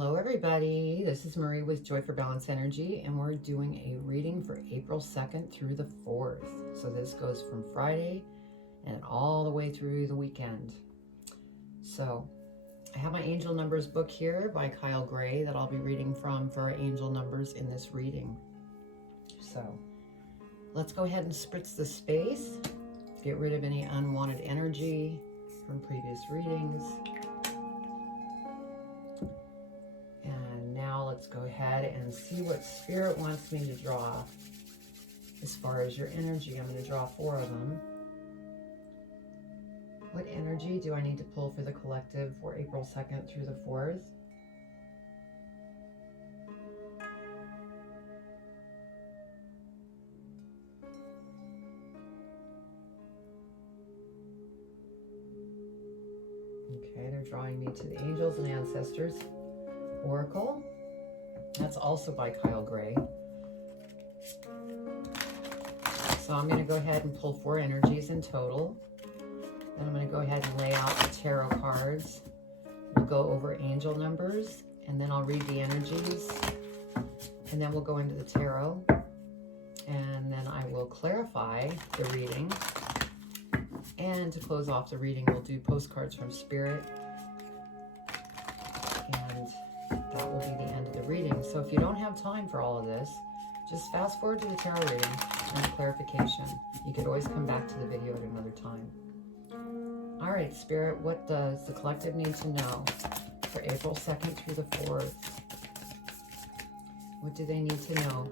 Hello everybody, this is Marie with Joy for Balance Energy, and we're doing a reading for April 2nd through the 4th. So this goes from Friday and all the way through the weekend. So I have my angel numbers book here by Kyle Gray that I'll be reading from for our angel numbers in this reading. So let's go ahead and spritz the space, get rid of any unwanted energy from previous readings. Now let's go ahead and see what Spirit wants me to draw. As far as your energy, I'm going to draw 4 of them. What energy do I need to pull for the collective for April 2nd through the 4th? Okay, they're drawing me to the Angels and Ancestors Oracle. That's also by Kyle Gray. So I'm going to go ahead and pull 4 energies in total. Then I'm going to go ahead and lay out the tarot cards. We'll go over angel numbers, and then I'll read the energies, and then we'll go into the tarot, and then I will clarify the reading. And to close off the reading, we'll do postcards from Spirit, and that will be the end of the reading. So if you don't have time for all of this, just fast forward to the tarot reading and the clarification. You could always come back to the video at another time. All right, Spirit, what does the collective need to know for April 2nd through the 4th? What do they need to know?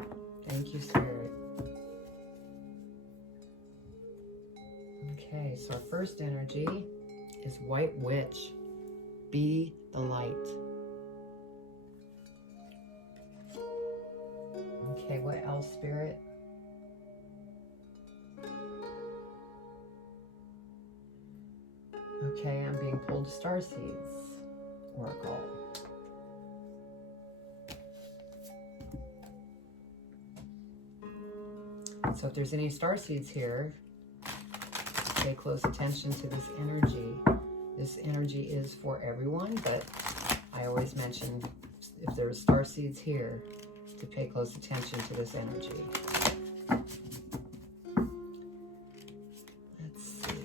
Thank you, Spirit. Okay, so our first energy is White Witch. Be the light. Okay, what else, Spirit? Okay, I'm being pulled to Starseeds Oracle. So if there's any starseeds here, pay close attention to this energy. This energy is for everyone, but I always mention if there's starseeds here, to pay close attention to this energy. Let's see.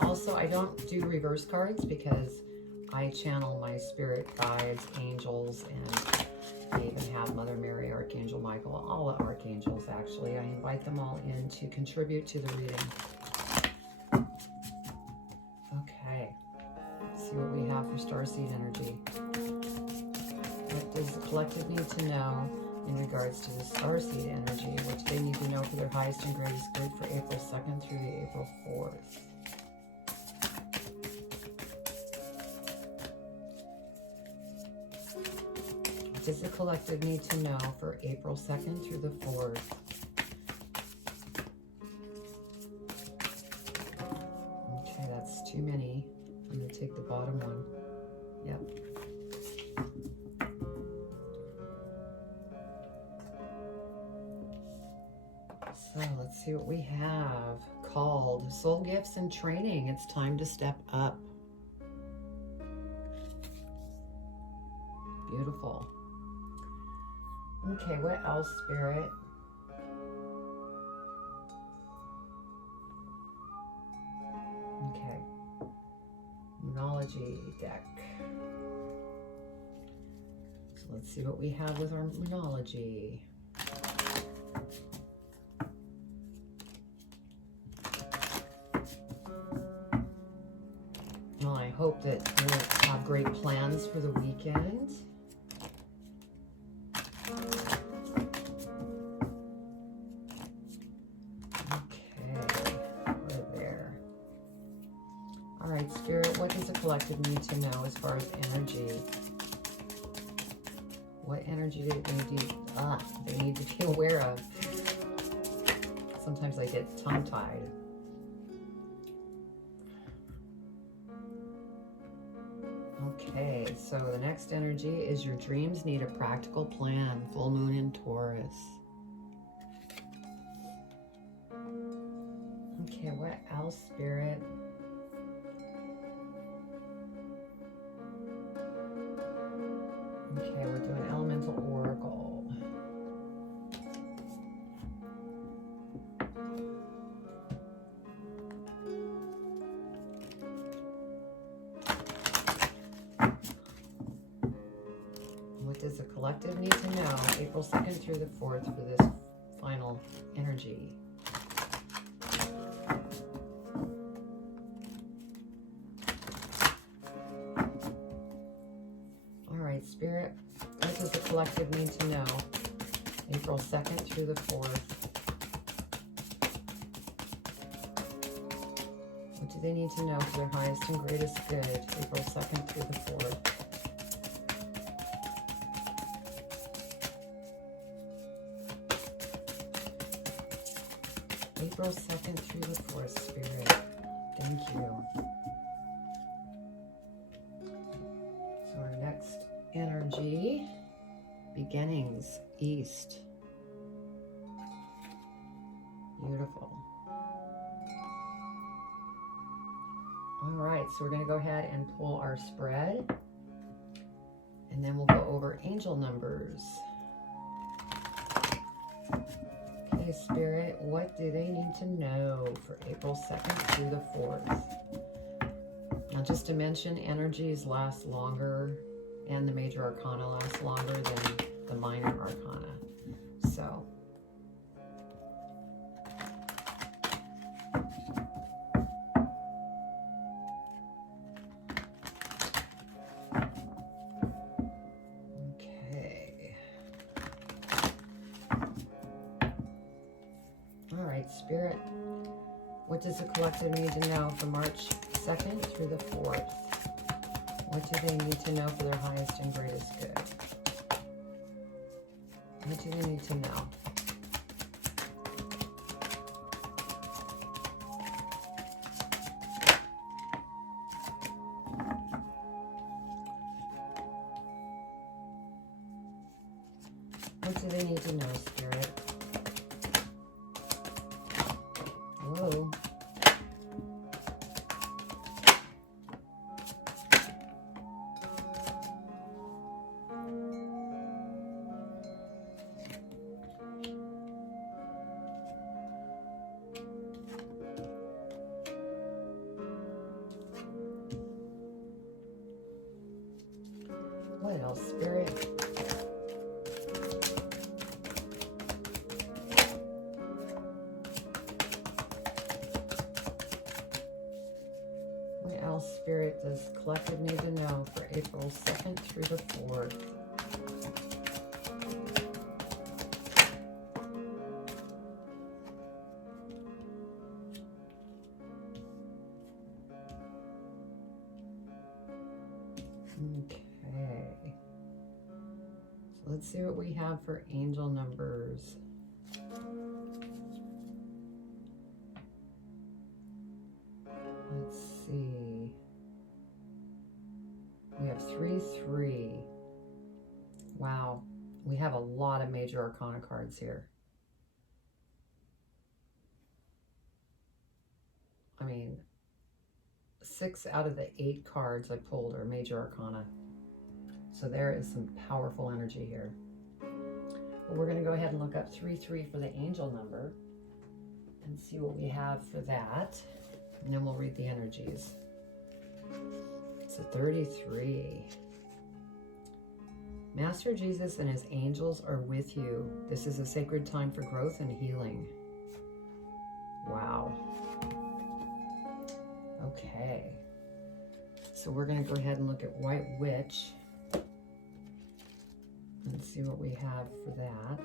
Also, I don't do reverse cards because I channel my spirit guides, angels, and I even have Mother Mary, Archangel Michael, all the archangels actually. I invite them all in to contribute to the reading. Okay, let's see what we have for starseed energy. What does the collective need to know in regards to the starseed energy? What do they need to know for their highest and greatest good for April 2nd through the April 4th? What does the collective need to know for April 2nd through the 4th? Okay, that's too many. I'm going to take the bottom one. Yep. So let's see what we have. Called Soul Gifts and Training. It's time to step up. Beautiful. Okay, what else, Spirit? Okay. Moonology deck. So let's see what we have with our Moonology. Well, I hope that you'll have great plans for the weekend. Okay, we're there. All right, Spirit, what does the collective need to know as far as energy? What energy do they need to be aware of? Sometimes I get tongue-tied. Okay, so the next energy is your dreams need a practical plan. Full moon in Taurus. Okay, what else, Spirit? Okay, we're doing Elemental Oracle. What does the collective need to know April 2nd through the 4th for this final energy? All right, Spirit, what does the collective need to know April 2nd through the 4th? What do they need to know for their highest and greatest good, April 2nd through the 4th? April 2nd through the 4th, Spirit. Thank you. So our next energy, beginnings, East. Beautiful. All right, so we're going to go ahead and pull our spread, and then we'll go over angel numbers. Okay, Spirit, what do they need to know for April 2nd through the 4th? Now, just to mention, energies last longer, and the major arcana lasts longer than the minor arcana. So, Spirit, what does the collective need to know from March 2nd through the 4th? What do they need to know for their highest and greatest good? What do they need to know? What do they need to know, Spirit? Whoa. What else, Spirit? What else, Spirit, does collective need to know for April 2nd through the 4th? Okay. So let's see what we have for angel numbers. Let's see. We have 3, 3. Wow. We have a lot of major arcana cards here. I mean, 6 out of the 8 cards I pulled are major arcana. So there is some powerful energy here. But we're going to go ahead and look up 3, 3 for the angel number and see what we have for that. And then we'll read the energies. So 33. Master Jesus and his angels are with you. This is a sacred time for growth and healing. Wow. Okay. So we're going to go ahead and look at White Witch and see what we have for that.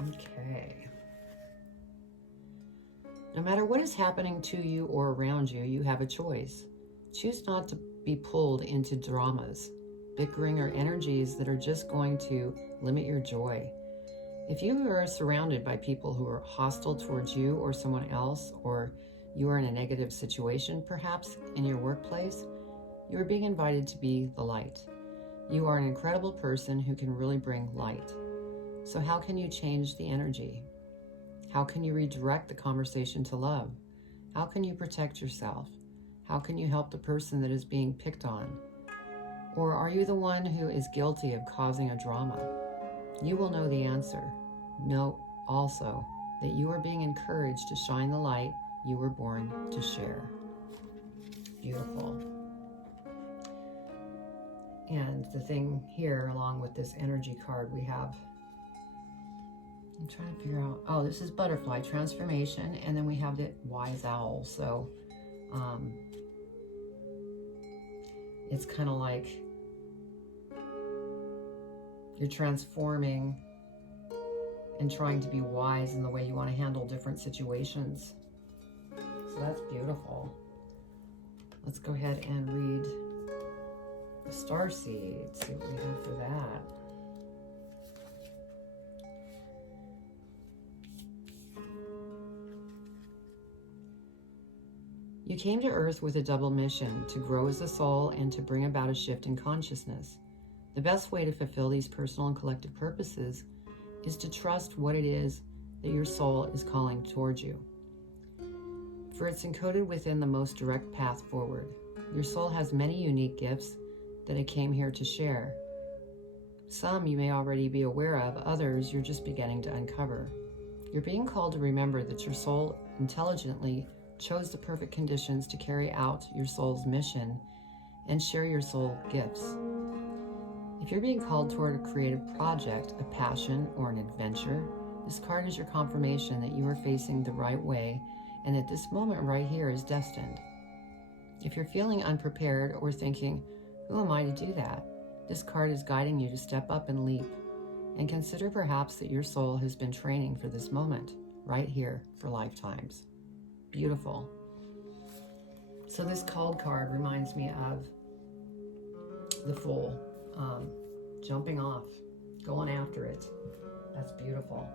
Okay. No matter what is happening to you or around you, you have a choice. Choose not to be pulled into dramas, bickering, or energies that are just going to limit your joy. If you are surrounded by people who are hostile towards you or someone else, or you are in a negative situation, perhaps in your workplace, you are being invited to be the light. You are an incredible person who can really bring light. So how can you change the energy? How can you redirect the conversation to love? How can you protect yourself? How can you help the person that is being picked on? Or are you the one who is guilty of causing a drama? You will know the answer. Know also that you are being encouraged to shine the light you were born to share. Beautiful. And the thing here, along with this energy card, we have, I'm trying to figure out, oh, this is butterfly transformation, and then we have the wise owl. So it's kind of like you're transforming and trying to be wise in the way you want to handle different situations. So that's beautiful. Let's go ahead and read the star seed, see what we have for that. You came to Earth with a double mission, to grow as a soul and to bring about a shift in consciousness. The best way to fulfill these personal and collective purposes is to trust what it is that your soul is calling towards you. For it's encoded within the most direct path forward. Your soul has many unique gifts that it came here to share. Some you may already be aware of, others you're just beginning to uncover. You're being called to remember that your soul intelligently chose the perfect conditions to carry out your soul's mission and share your soul gifts. If you're being called toward a creative project, a passion, or an adventure, this card is your confirmation that you are facing the right way and that this moment right here is destined. If you're feeling unprepared or thinking, who am I to do that? This card is guiding you to step up and leap, and consider perhaps that your soul has been training for this moment, right here, for lifetimes. Beautiful. So this called card reminds me of the Fool, jumping off, going after it. That's beautiful.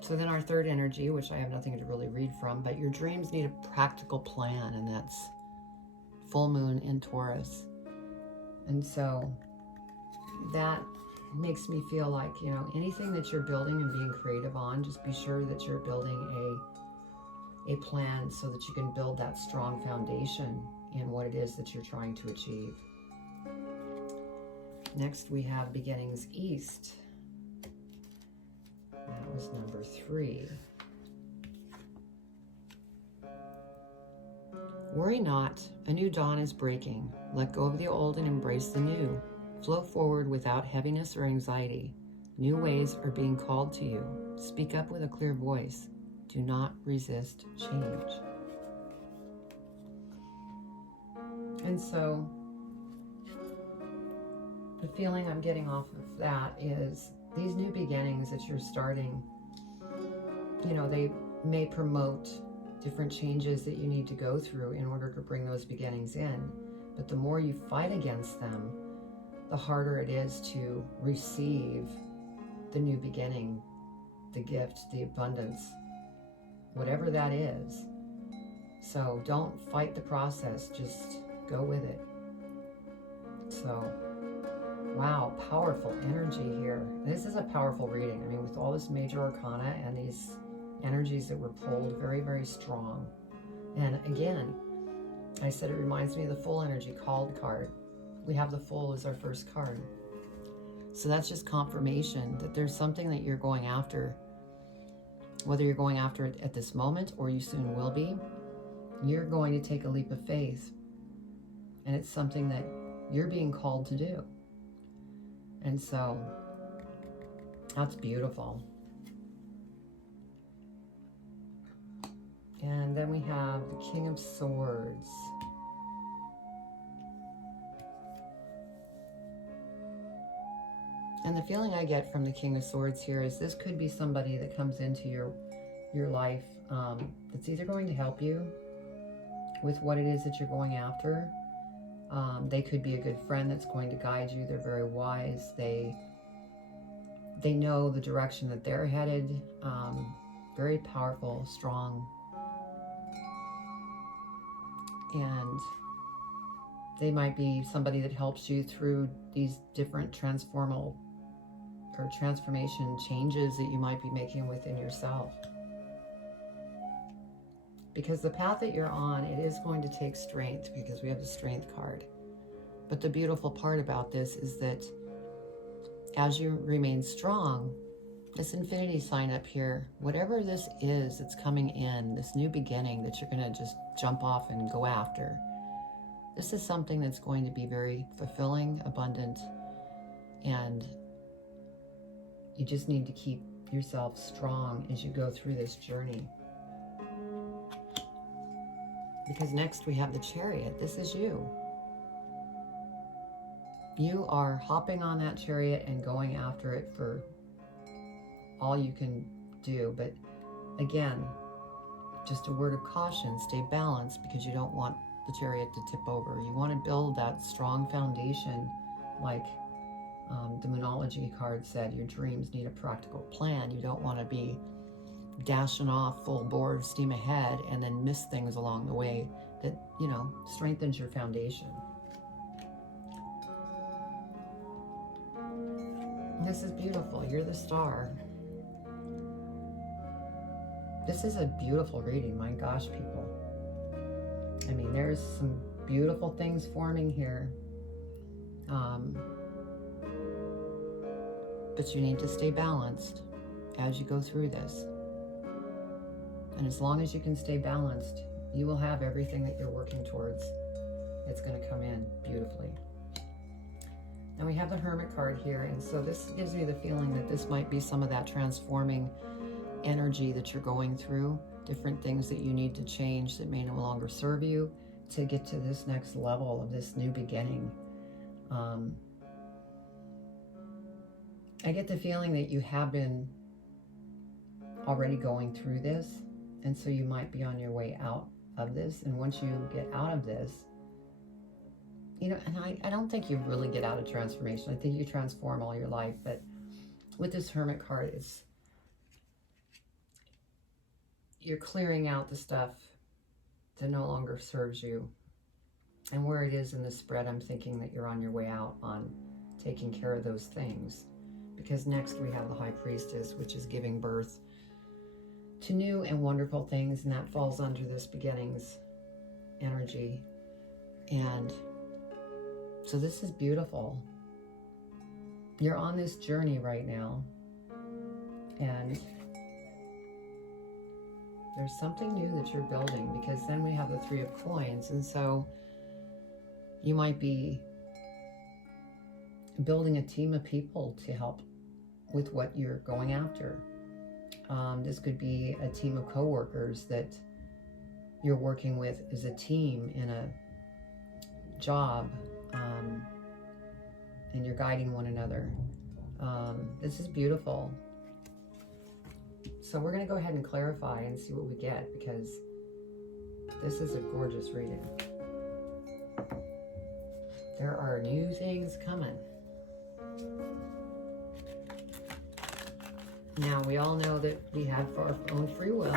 So then our third energy, which I have nothing to really read from, but your dreams need a practical plan, and that's full moon in Taurus. And so that makes me feel like, you know, anything that you're building and being creative on, just be sure that you're building a plan so that you can build that strong foundation in what it is that you're trying to achieve. Next we have Beginnings East. That was number 3. Worry not, a new dawn is breaking. Let go of the old and embrace the new. Flow forward without heaviness or anxiety. New ways are being called to you. Speak up with a clear voice. Do not resist change. And so the feeling I'm getting off of that is these new beginnings that you're starting, you know, they may promote different changes that you need to go through in order to bring those beginnings in. But the more you fight against them, the harder it is to receive the new beginning, the gift, the abundance, whatever that is. So don't fight the process, just go with it. So, wow, powerful energy here. This is a powerful reading. I mean, with all this major arcana and these energies that were pulled, very, very strong. And again, I said it reminds me of the Fool energy called card. We have the Fool as our first card. So that's just confirmation that there's something that you're going after, whether you're going after it at this moment or you soon will be. You're going to take a leap of faith, and it's something that you're being called to do. And so that's beautiful. And then we have the King of Swords. And the feeling I get from the King of Swords here is this could be somebody that comes into your life that's either going to help you with what it is that you're going after. They could be a good friend that's going to guide you. They're very wise. They know the direction that they're headed. Very powerful, strong. And they might be somebody that helps you through these different transformational or transformation changes that you might be making within yourself. Because the path that you're on, it is going to take strength, because we have the strength card. But the beautiful part about this is that as you remain strong, this infinity sign up here, whatever this is that's coming in, this new beginning that you're going to just jump off and go after, this is something that's going to be very fulfilling, abundant, and you just need to keep yourself strong as you go through this journey. Because next we have the Chariot. This is you. You are hopping on that chariot and going after it for all you can do. But again, just a word of caution, stay balanced, because you don't want the chariot to tip over. You want to build that strong foundation, like the Moonology card said, your dreams need a practical plan. You don't want to be dashing off full bore, steam ahead, and then miss things along the way that, you know, strengthens your foundation. This is beautiful. You're the star. This is a beautiful reading. My gosh, people. I mean, there's some beautiful things forming here. But you need to stay balanced as you go through this. And as long as you can stay balanced, you will have everything that you're working towards. It's going to come in beautifully. Now we have the Hermit card here, and so this gives me the feeling that this might be some of that transforming energy that you're going through, different things that you need to change that may no longer serve you to get to this next level of this new beginning. I get the feeling that you have been already going through this, and so you might be on your way out of this. And once you get out of this, you know, and I don't think you really get out of transformation. I think you transform all your life. But with this Hermit card, you're clearing out the stuff that no longer serves you. And where it is in the spread, I'm thinking that you're on your way out on taking care of those things. Because next we have the High Priestess, which is giving birth to new and wonderful things, and that falls under this beginnings energy. And so this is beautiful. You're on this journey right now, and there's something new that you're building, because then we have the Three of Coins, and so you might be building a team of people to help with what you're going after. This could be a team of coworkers that you're working with as a team in a job, and you're guiding one another. This is beautiful. So we're going to go ahead and clarify and see what we get, because this is a gorgeous reading. There are new things coming. Now, we all know that we have our own free will,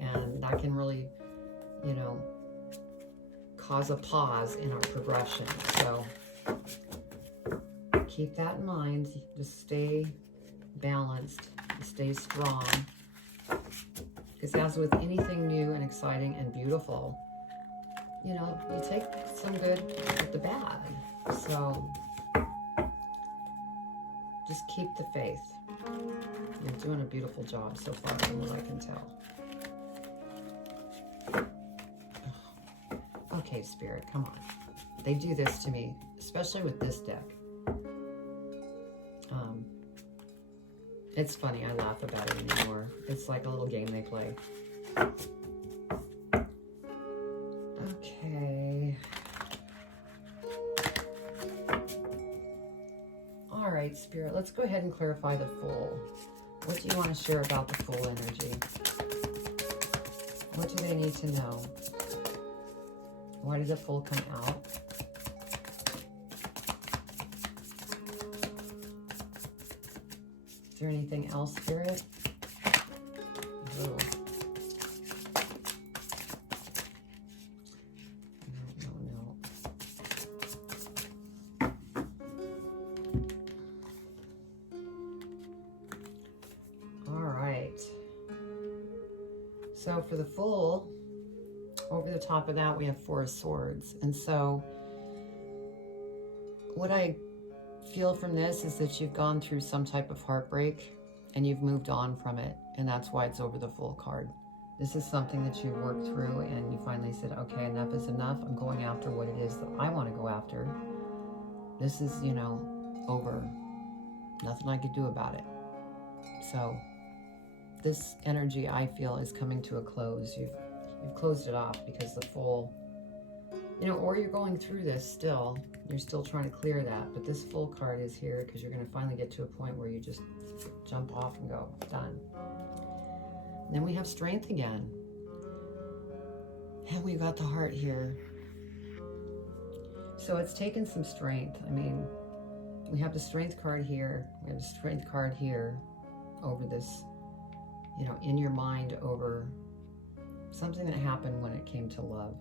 and that can really, you know, cause a pause in our progression. So keep that in mind. Just stay balanced, stay strong. Because as with anything new and exciting and beautiful, you know, you take some good with the bad. So just keep the faith. You're doing a beautiful job so far, from what I can tell. Okay, Spirit, come on. They do this to me, especially with this deck. It's funny, I laugh about it anymore. It's like a little game they play. Okay. All right, Spirit, let's go ahead and clarify the Fool. What do you want to share about the Fool energy? What do they need to know? Why did the Fool come out? Is there anything else, Spirit? Ooh. No. So for the Fool, over the top of that, we have Four of Swords. And so what I feel from this is that you've gone through some type of heartbreak and you've moved on from it. And that's why it's over the Fool card. This is something that you worked through and you finally said, okay, enough is enough. I'm going after what it is that I want to go after. This is, you know, over. Nothing I could do about it. So this energy, I feel, is coming to a close. You've closed it off because the Fool, you know, or you're going through this still. You're still trying to clear that. But this Fool card is here because you're going to finally get to a point where you just jump off and go, done. And then we have Strength again. And we've got the Heart here. So it's taken some strength. I mean, we have the Strength card here. We have the Strength card here over this, you know, in your mind over something that happened when it came to love.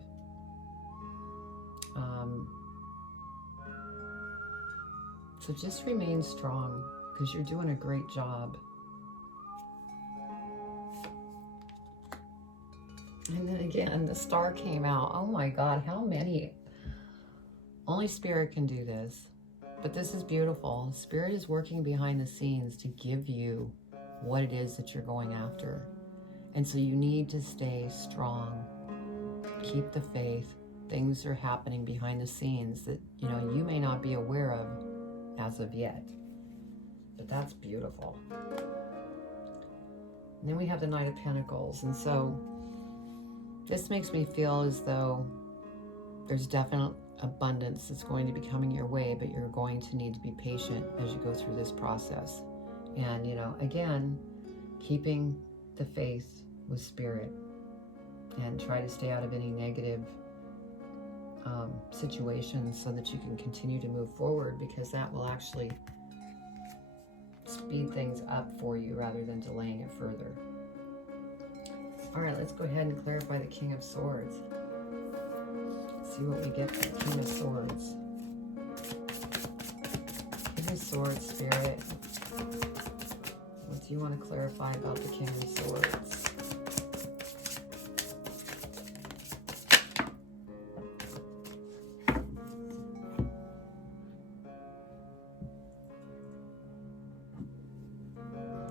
So just remain strong because you're doing a great job. And then again, the Star came out. Oh my God, how many? Only Spirit can do this. But this is beautiful. Spirit is working behind the scenes to give you what it is that you're going after. And so you need to stay strong. Keep the faith. Things are happening behind the scenes that, you know, you may not be aware of as of yet. But that's beautiful. And then we have the Knight of Pentacles. And so this makes me feel as though there's definite abundance that's going to be coming your way, but you're going to need to be patient as you go through this process. And, you know, again, keeping the faith with Spirit and try to stay out of any negative situations so that you can continue to move forward, because that will actually speed things up for you rather than delaying it further. All right, let's go ahead and clarify the King of Swords. See what we get for the King of Swords. King of Swords, Spirit. What do you want to clarify about the King of Swords?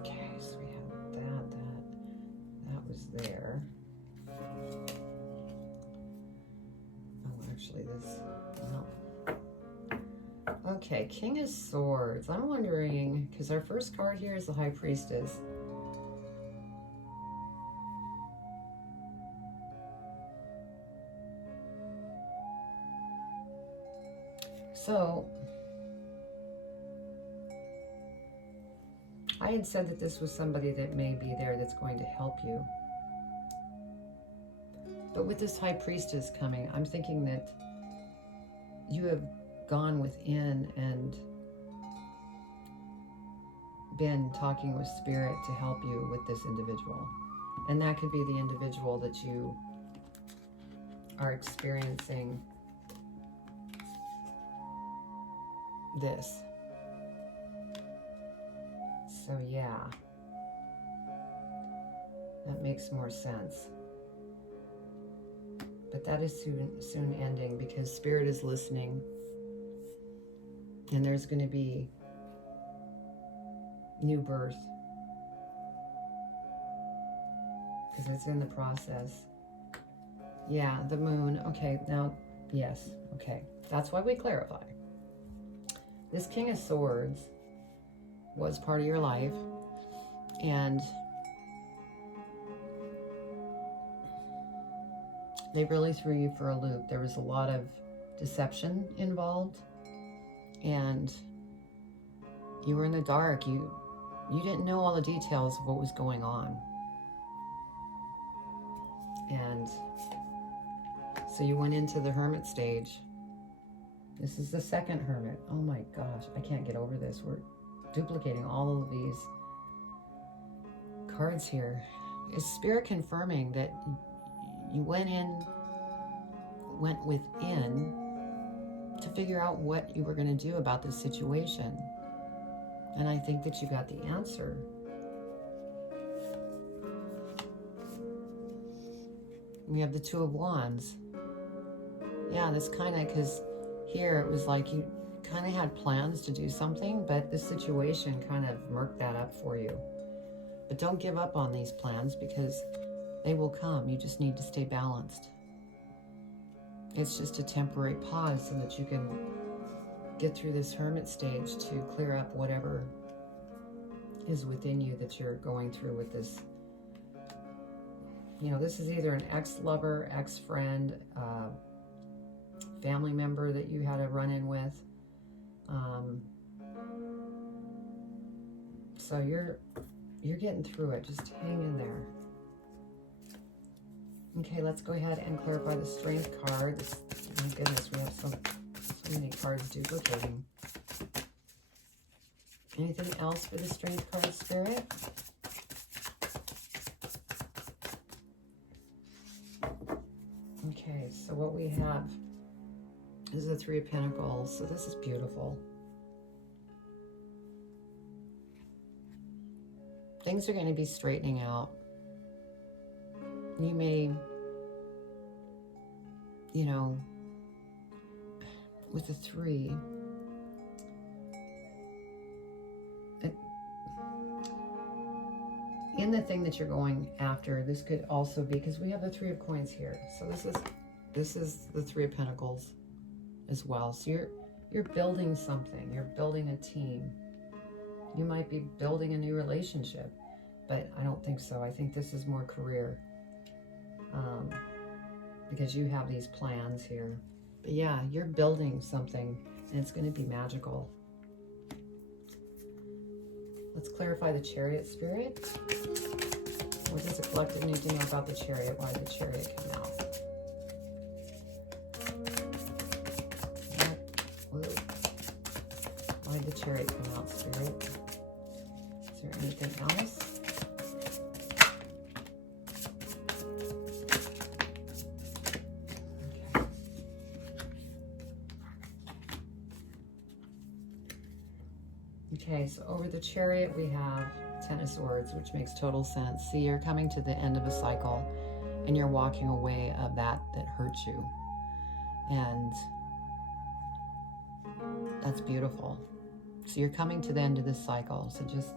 Okay, so we have that was there. Okay, King of Swords. I'm wondering, because our first card here is the High Priestess. So, I had said that this was somebody that may be there that's going to help you. But with this High Priestess coming, I'm thinking that you have gone within and been talking with Spirit to help you with this individual. And that could be the individual that you are experiencing this. So yeah, that makes more sense. But that is soon ending, because Spirit is listening. And there's going to be new birth, because it's in the process. Yeah, the Moon. Okay, now, yes. Okay, that's why we clarify. This King of Swords was part of your life, and they really threw you for a loop. There was a lot of deception involved. And you were in the dark. You didn't know all the details of what was going on. And so you went into the Hermit stage. This is the second Hermit. Oh my gosh, I can't get over this. We're duplicating all of these cards here. Is Spirit confirming that you went within to figure out what you were going to do about this situation. And I think that you got the answer. We have the Two of Wands. Yeah, this kind of, because here it was like you kind of had plans to do something, but this situation kind of murked that up for you. But don't give up on these plans because they will come. You just need to stay balanced. It's just a temporary pause so that you can get through this hermit stage to clear up whatever is within you that you're going through with this. You know, this is either an ex-lover, ex-friend, family member that you had a run-in with. So you're getting through it. Just hang in there. Okay, let's go ahead and clarify the Strength card. My goodness, we have so many cards duplicating. Anything else for the Strength card, Spirit? Okay, so what we have is the Three of Pentacles. So this is beautiful. Things are going to be straightening out. You may, you know, with the three, in the thing that you're going after, this could also be, because we have the Three of Coins here. So this is the Three of Pentacles as well. So you're building something. You're building a team. You might be building a new relationship, but I don't think so. I think this is more career. Because you have these plans here. But yeah, you're building something and it's going to be magical. Let's clarify the Chariot, Spirit. What does the collective need to know about the Chariot? Why did the Chariot come out? Why did the Chariot come out, Spirit? Is there anything else? Okay, so over the Chariot we have Ten of Swords, which makes total sense. See, you're coming to the end of a cycle and you're walking away of that hurt you. And that's beautiful. So you're coming to the end of this cycle. So just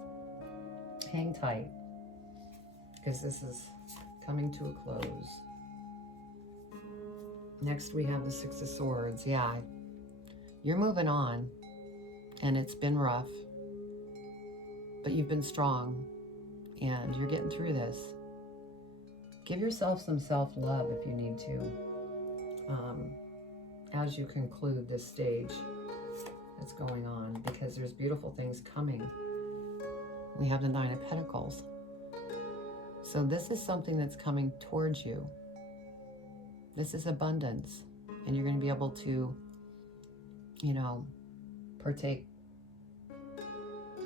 hang tight because this is coming to a close. Next we have the Six of Swords. Yeah, you're moving on and it's been rough. But you've been strong and you're getting through this. Give yourself some self-love if you need to as you conclude this stage that's going on, because there's beautiful things coming. We have the Nine of Pentacles. So this is something that's coming towards you. This is abundance, and you're going to be able to, you know, partake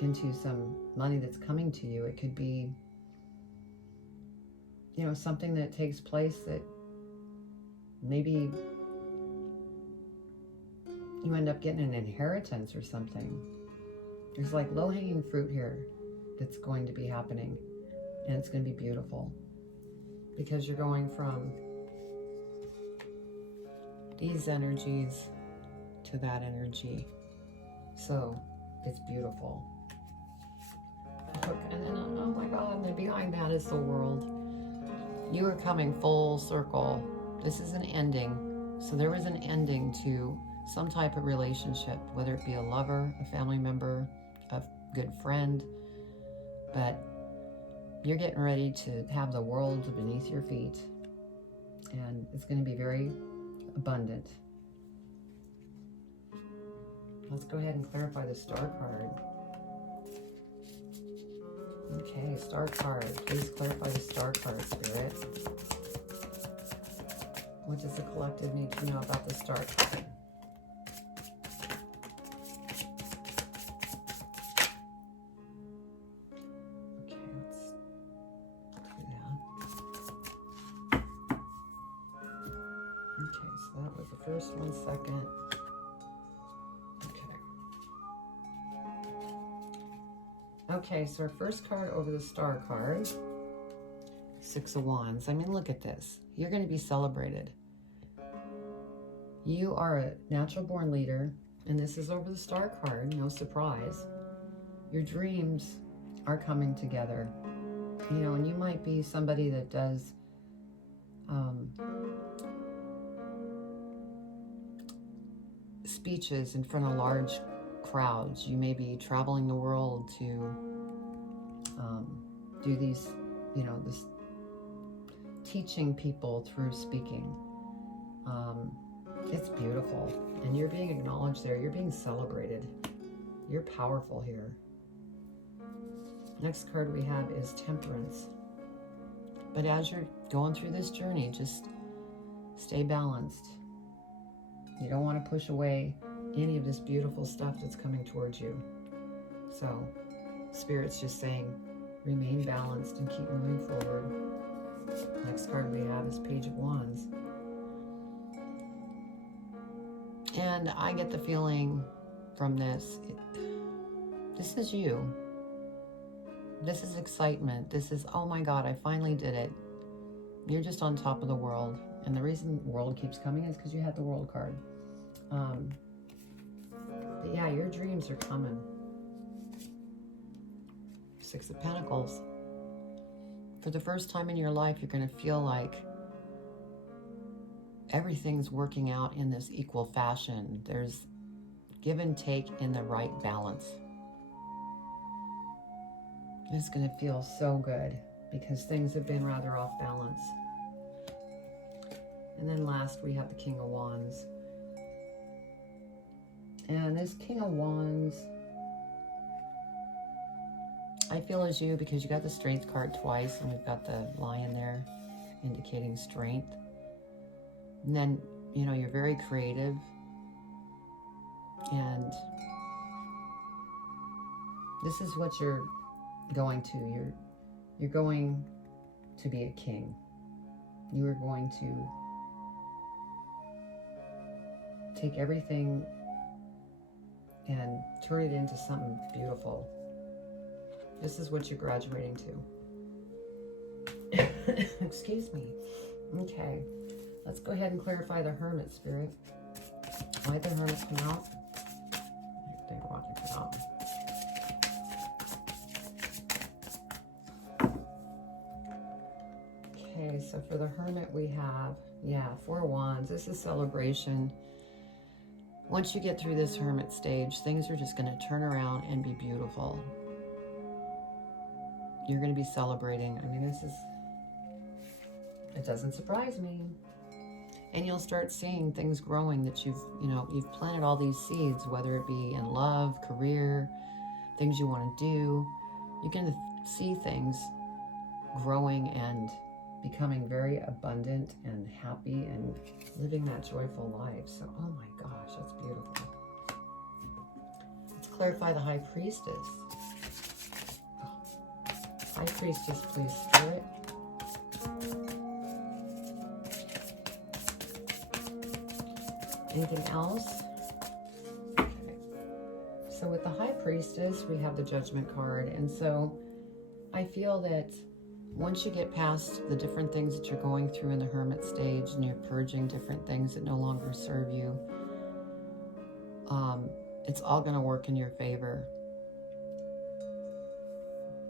into some money that's coming to you. It could be, you know, something that takes place that maybe you end up getting an inheritance or something. There's like low-hanging fruit here that's going to be happening, and it's going to be beautiful because you're going from these energies to that energy. So it's beautiful. And then, oh my God, and then behind that is the World. You are coming full circle. This is an ending. So there was an ending to some type of relationship, whether it be a lover, a family member, a good friend. But you're getting ready to have the world beneath your feet. And it's going to be very abundant. Let's go ahead and clarify the Star card. Okay, Star card. Please clarify the Star card, Spirit. What does the collective need to know about the Star card? Okay, let's do that. Okay, so that was the first one, second. Okay, so our first card over the Star card, Six of Wands. I mean, look at this. you're going to be celebrated. You are a natural born leader, and this is over the star card, no surprise. Your dreams are coming together. You know, and you might be somebody that does speeches in front of large crowds. You may be traveling the world to do these, you know, this teaching people through speaking. It's beautiful, and you're being acknowledged there. You're being celebrated. You're powerful here. Next card we have is Temperance. But as you're going through this journey, just stay balanced. You don't want to push away any of this beautiful stuff that's coming towards you. So Spirit's just saying, remain balanced and keep moving forward. Next card we have is Page of Wands. And I get the feeling from this, this is you. This is excitement. This is, oh my God, I finally did it. You're just on top of the world. And the reason world keeps coming is because you had the world card. But yeah, your dreams are coming. Six of Pentacles. For the first time in your life, you're going to feel like everything's working out in this equal fashion. There's give and take in the right balance. It's going to feel so good because things have been rather off balance. And then last, we have the King of Wands. And this King of Wands, I feel as you, because you got the Strength card twice, and we've got the Lion there indicating strength. And then, you know, you're very creative, and this is what you're going to. You're going to be a king. You are going to take everything and turn it into something beautiful. This is what you're graduating to. Excuse me. Okay. Let's go ahead and clarify the Hermit, Spirit. Why the Hermit come out? They want to come out. Okay, so for the Hermit we have, Four of Wands. This is celebration. Once you get through this Hermit stage, things are just going to turn around and be beautiful. You're going to be celebrating. I mean, it doesn't surprise me. And you'll start seeing things growing that you've planted all these seeds, whether it be in love, career, things you want to do. You're going to see things growing and becoming very abundant and happy and living that joyful life. So, oh my gosh, that's beautiful. Let's clarify the High Priestess. High Priestess, please, Spirit. Anything else? Okay. So with the High Priestess, we have the Judgment card. And so I feel that once you get past the different things that you're going through in the Hermit stage and you're purging different things that no longer serve you, it's all going to work in your favor.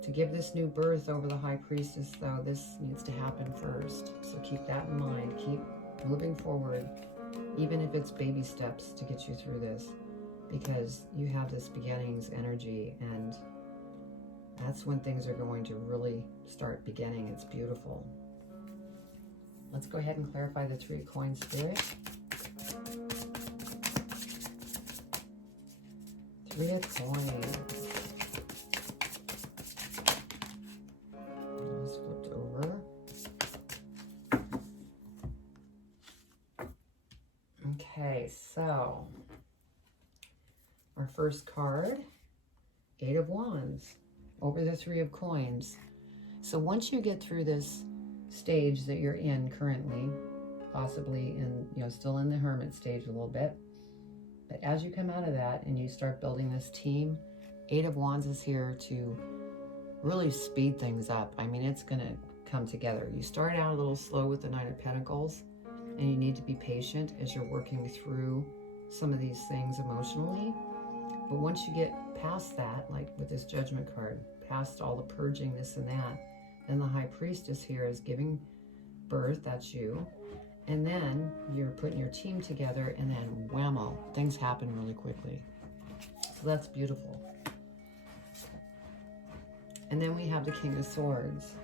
To give this new birth over the High Priestess, though, this needs to happen first. So keep that in mind. Keep moving forward, even if it's baby steps to get you through this, because you have this beginnings energy, and that's when things are going to really start beginning. It's beautiful. Let's go ahead and clarify the Three of Coins, Spirit. Three of Coins. Just flipped over. Okay, so our first card, Eight of Wands, over the Three of Coins. So once you get through this stage that you're in currently, possibly still in the Hermit stage a little bit, but as you come out of that and you start building this team, Eight of Wands is here to really speed things up. I mean, it's going to come together. You start out a little slow with the Nine of Pentacles, and you need to be patient as you're working through some of these things emotionally. But once you get past that, like with this Judgment card, past all the purging, this and that, then the High Priestess here is giving birth, that's you. And then you're putting your team together, and then whammo, things happen really quickly. So that's beautiful. And then we have the King of Swords.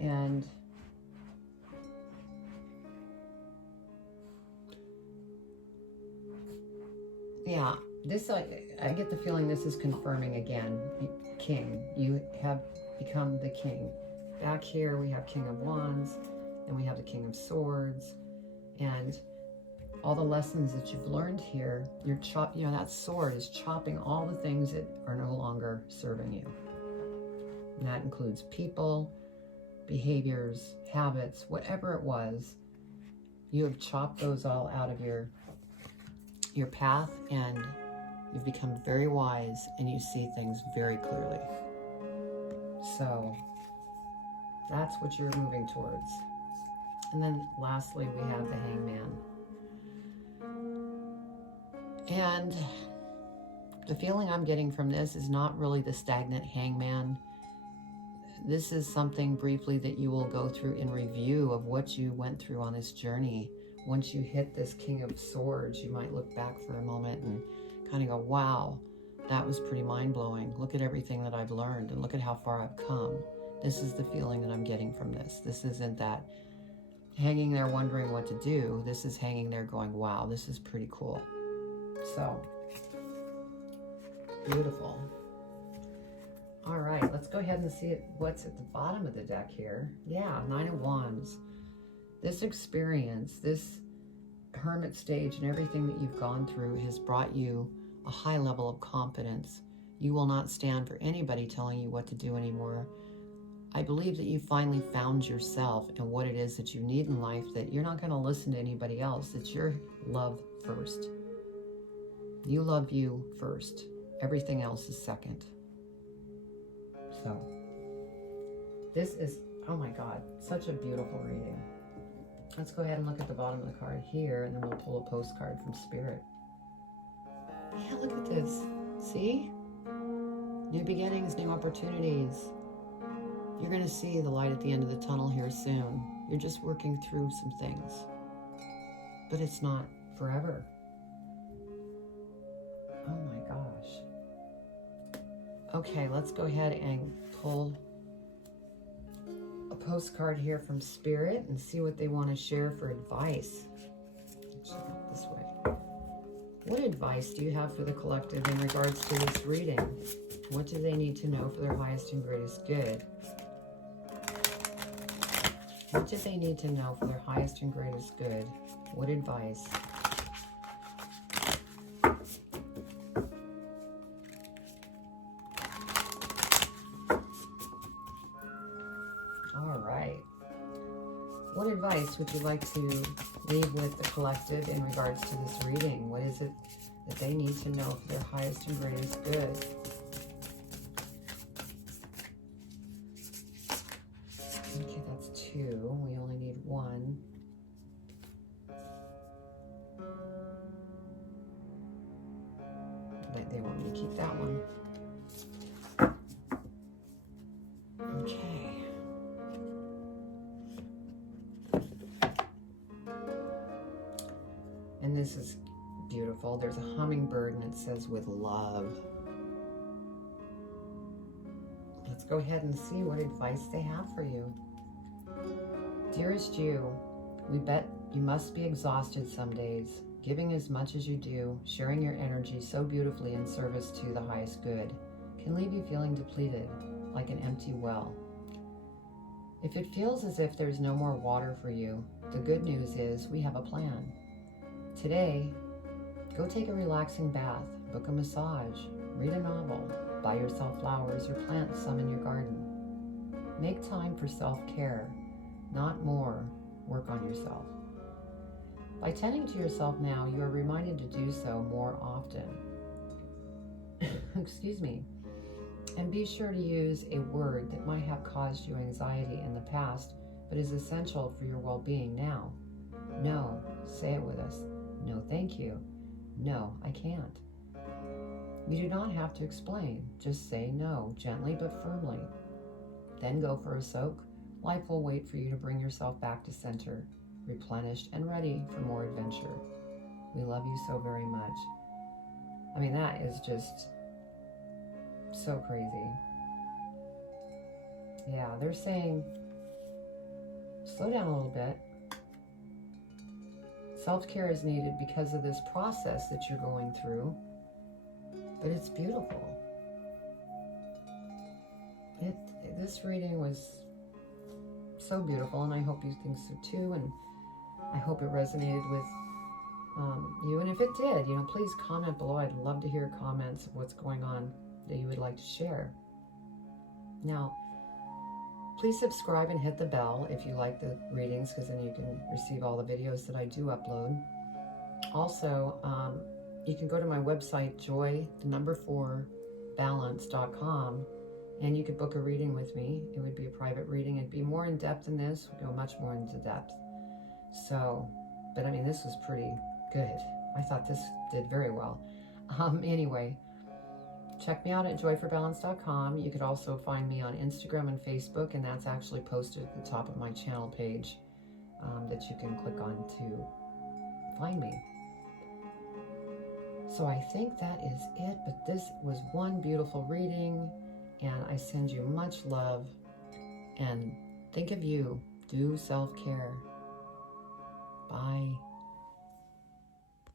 And yeah, this, I get the feeling this is confirming again. King, you have become the king. Back here we have King of Wands, and we have the King of Swords, and all the lessons that you've learned here, that sword is chopping all the things that are no longer serving you. And that includes people, behaviors, habits, whatever it was. You have chopped those all out of your path, and you've become very wise, and you see things very clearly. So that's what you're moving towards. And then lastly, we have the Hangman. And the feeling I'm getting from this is not really the stagnant hangman. This is something briefly that you will go through in review of what you went through on this journey. Once you hit this King of Swords, you might look back for a moment and kind of go, wow, that was pretty mind-blowing. Look at everything that I've learned, and look at how far I've come. This is the feeling that I'm getting from this. This isn't that hanging there wondering what to do. This is hanging there going, wow, this is pretty cool. So, beautiful. All right, let's go ahead and see what's at the bottom of the deck here. Yeah, Nine of Wands. This experience, this hermit stage, and everything that you've gone through has brought you a high level of confidence. You will not stand for anybody telling you what to do anymore. I believe that you finally found yourself and what it is that you need in life, that you're not going to listen to anybody else. It's your love first. You love you first. Everything else is second. So, this is, oh my God, such a beautiful reading. Let's go ahead and look at the bottom of the card here, and then we'll pull a postcard from Spirit. Yeah, look at this. See? New beginnings, new opportunities. You're going to see the light at the end of the tunnel here soon. You're just working through some things. But it's not forever. Oh my gosh. Okay, let's go ahead and pull a postcard here from Spirit and see what they want to share for advice. Actually, not this way. What advice do you have for the collective in regards to this reading? What do they need to know for their highest and greatest good? What do they need to know for their highest and greatest good? What advice? All right. What advice would you like to leave with the collective in regards to this reading? What is it that they need to know for their highest and greatest good? Okay, that's 2. We only need 1. They want me to keep that one. Okay. And this is beautiful. There's a hummingbird and it says with love. Let's go ahead and see what advice they have for you. Dearest you, we bet you must be exhausted some days, giving as much as you do, sharing your energy so beautifully in service to the highest good, can leave you feeling depleted, like an empty well. If it feels as if there's no more water for you, the good news is we have a plan. Today, go take a relaxing bath, book a massage, read a novel, buy yourself flowers or plant some in your garden. Make time for self-care, not more work on yourself. By tending to yourself now, you are reminded to do so more often. Excuse me. And be sure to use a word that might have caused you anxiety in the past, but is essential for your well-being now. No, say it with us. No, thank you. No, I can't. You do not have to explain. Just say no, gently but firmly. Then go for a soak. Life will wait for you to bring yourself back to center, replenished and ready for more adventure. We love you so very much. I mean, that is just so crazy. Yeah, they're saying, slow down a little bit. Self-care is needed because of this process that you're going through, but it's beautiful. This reading was so beautiful, and I hope you think so too, and I hope it resonated with you. And if it did, please comment below. I'd love to hear comments of what's going on that you would like to share. Now, please subscribe and hit the bell if you like the readings, because then you can receive all the videos that I do upload. Also, you can go to my website, joy4balance.com, and you could book a reading with me. It would be a private reading. It'd be more in depth than this. We'd go much more into depth. So, but I mean, this was pretty good. I thought this did very well. Anyway, check me out at joy4balance.com. You could also find me on Instagram and Facebook, and that's actually posted at the top of my channel page that you can click on to find me. So I think that is it, but this was one beautiful reading, and I send you much love, and think of you. Do self-care. Bye.